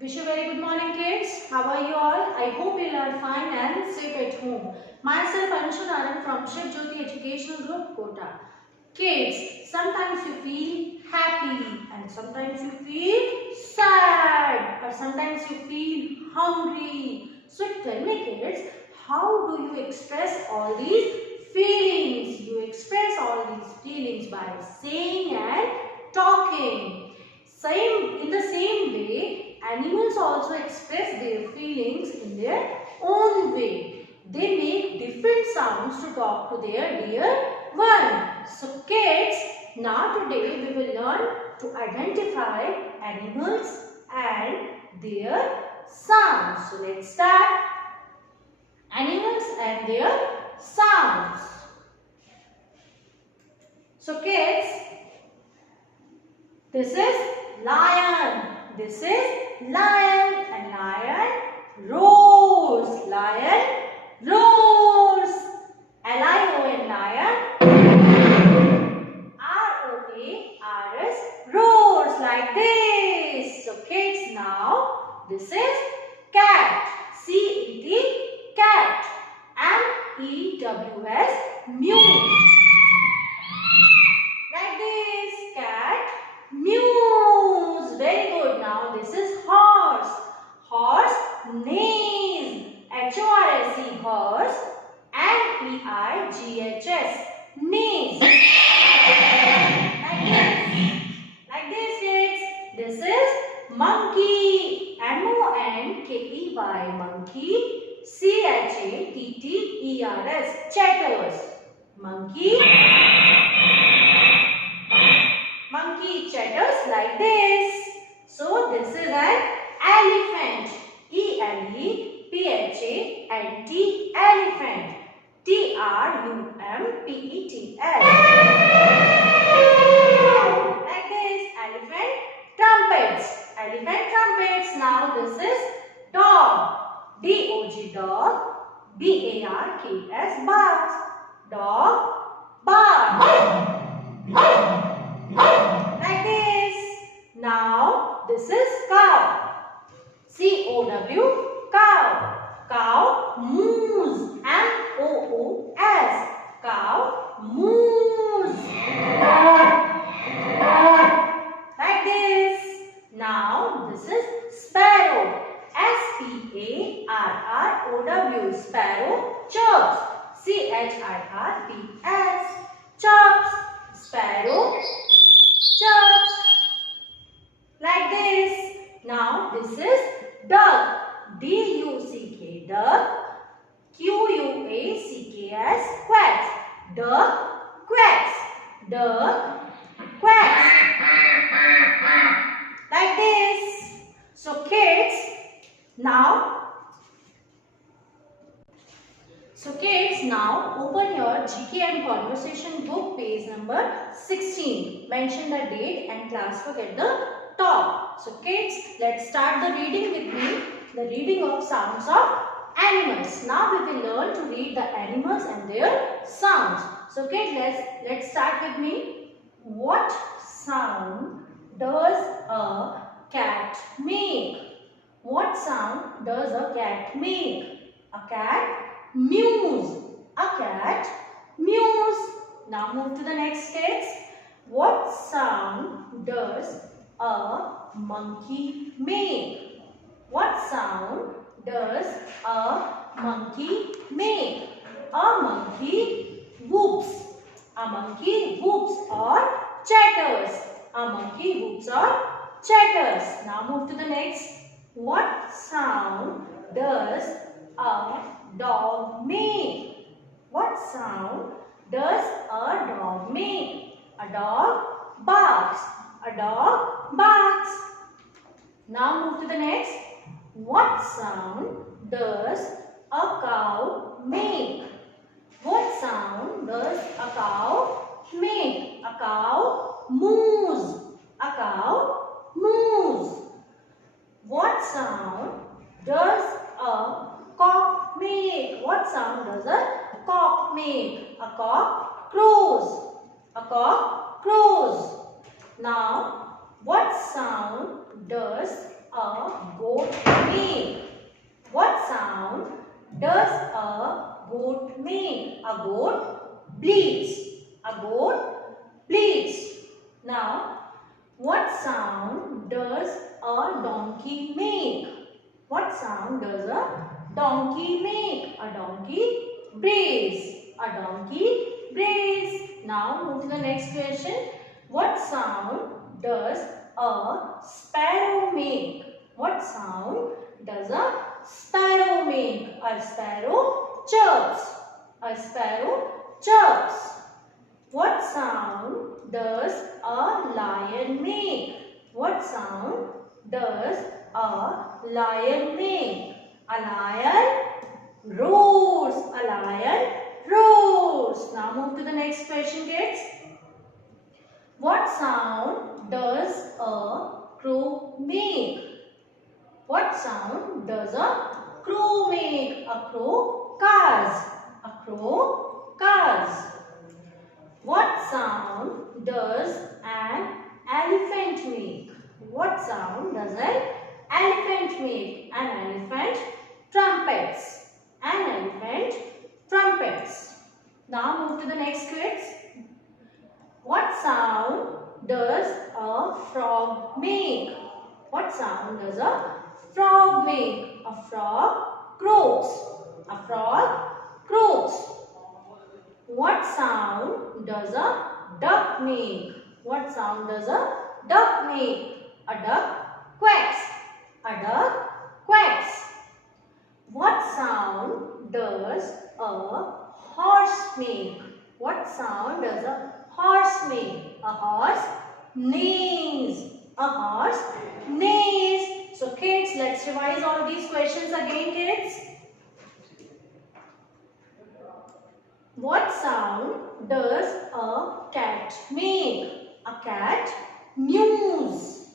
Wish you very good morning, kids. How are you all? I hope you are fine and safe at home. Myself Anshu Naran from Shiv Jyoti Educational Group, Kota. Kids, sometimes you feel happy and sometimes you feel sad or sometimes you feel hungry. So tell me, kids, how do you express all these feelings? You express all these feelings by saying and talking. In the same way, animals also express their feelings in their own way. They make different sounds to talk to their dear one. So kids, now today we will learn to identify animals and their sounds. So let's start. Animals and their sounds. So kids, this is lion. This is lion and lion roars. Lion roars. L-I-O-N lion. R-O-A-R-S roars like this. So kids, now this is cat. C-E-T cat. M-E-W-S mew. Like this, cat mews. Very good. Now this is horse. Horse neighs. H-O-R-S-E horse. N-E-I-G-H-S neighs. Like this kids. This is monkey. M-O-N-K-E-Y monkey. C-H-A-T-T-E-R-S chatters. Monkey. Monkey chatters like this. So this is an elephant. E-L-E-P-H-A-N-T elephant. T-R-U-M-P-E-T-L. Like this. Elephant trumpets. Elephant trumpets. Now this is dog. D-O-G dog. B-A-R-K-S barks. Dog barks. Like this. Now this is cow. C-O-W cow. Cow moos. M-O-O-S. Cow moos. Like this. Now this is sparrow. S-P-A-R-R-O-W. Sparrow chirps. C-H-I-R-P-S. Chirps. Sparrow chirps. Like this. Now this is duck. D-U-C-K duck. Q-U-A-C-K-S quacks. Duck quacks. Duck quacks. Like this. So kids, now open your GK and conversation book page number 16. Mention the date and classwork at the top. So kids, let's start the reading with me. The reading of sounds of animals. Now we will learn to read the animals and their sounds. So kids, let's start with me. What sound does a cat make? What sound does a cat make? A cat mews. A cat mews. Now move to the next kids. What sound does a monkey make? What sound does a monkey make? A monkey whoops. A monkey whoops or chatters. A monkey whoops or chatters. Now move to the next. What sound does a dog make? What sound does a dog make? A dog barks. A dog barks. Now move to the next. What sound does a cow make? What sound does a cow make? A cow moos. A cow moos. What sound does a cock make? What sound does a cock make? A cock crows. A cock crows. Now, what sound does a goat make? What sound does a goat make? A goat bleats. A goat bleats. Now, what sound does a donkey make? What sound does a donkey make? A donkey brays. A donkey brays. Now move to the next question. What sound does a sparrow make? What sound does a sparrow make? A sparrow chirps. A sparrow chirps. What sound does a lion make? What sound does a lion make? A lion roars. A lion roars. Now move to the next question, kids. What sound does a crow make? What sound does a crow make? A crow caws. A crow caws. What sound does an elephant make? What sound does an elephant make? An elephant trumpets. An elephant trumpets. Now move to the next quiz. What sound does a frog make? What sound does a frog make? A frog croaks. A frog croaks. What sound does a duck make? What sound does a duck make? A duck quacks. A duck quacks. What sound does a horse make? What sound does a horse make? A horse neighs. A horse neighs. So kids, let's revise all these questions again, kids. What sound does a cat make? A cat mews.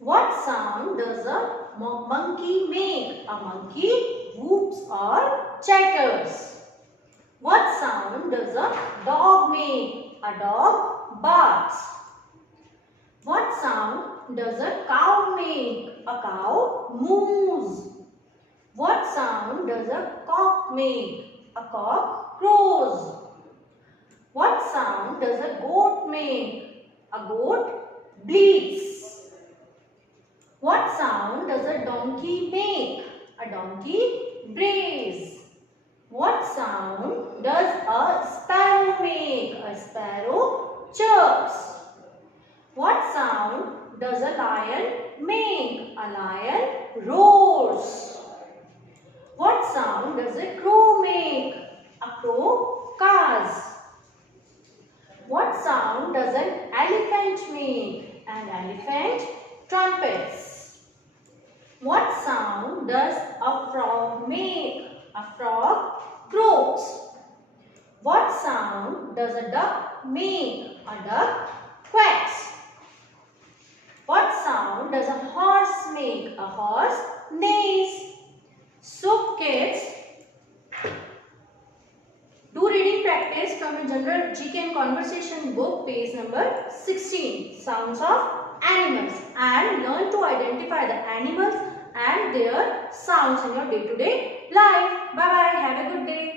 What sound does a monkey make? A monkey whoops or chatters. What sound does a dog make? A dog barks. What sound does a cow make? A cow moos. What sound does a cock make? A cock crows. What sound does a goat make? A goat bleats. What sound does a donkey make? A donkey brays. What sound does a sparrow make? A sparrow chirps. What sound does a lion make? A lion roars. What sound does a crow make? A crow caws. What sound does an elephant make? An elephant trumpets. What sound does a frog make? A frog croaks. What sound does a duck make? A duck quacks. What sound does a horse make? A horse neighs. So kids, do reading practice from a general GK and conversation book, page number 16, Sounds of Animals, and learn to identify the animals and their sounds in your day-to-day life. Bye bye. Have a good day.